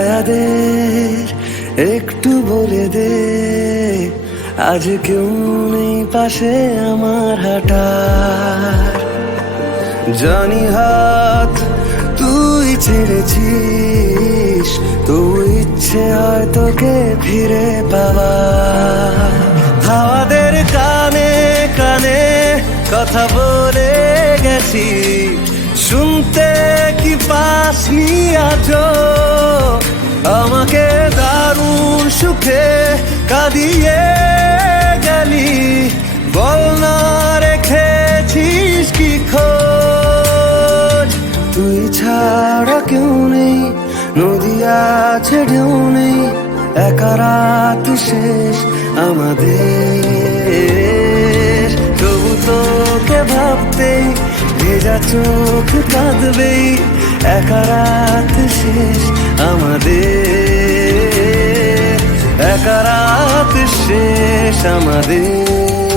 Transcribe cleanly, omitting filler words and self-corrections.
ছায়াদের একটু বলে দে, আজ কেউ নেই পাশে আমার হাঁটার। জানি হাত তুই ছেড়েছিস, তো ইচ্ছে হয় তোকে ফিরে পাওয়া। হাওয়াদের কানে কানে কথা বলে গেছি, শুনতে কি পাসনি আজও? আমাকে দারুণ সুখে কাঁদিয়ে গেলি, বল না রেখেছিস কি খোঁজ? তুই ছাড়া কেউ নেই, নদী আছে ঢেউ নেই, একা রাত শেষ আমাদের। তবু তোকে ভাবতেই ভেজা চোখ কাঁদবেই, একা রাত শেষ আমাদের, একা রাত শেষ আমাদের।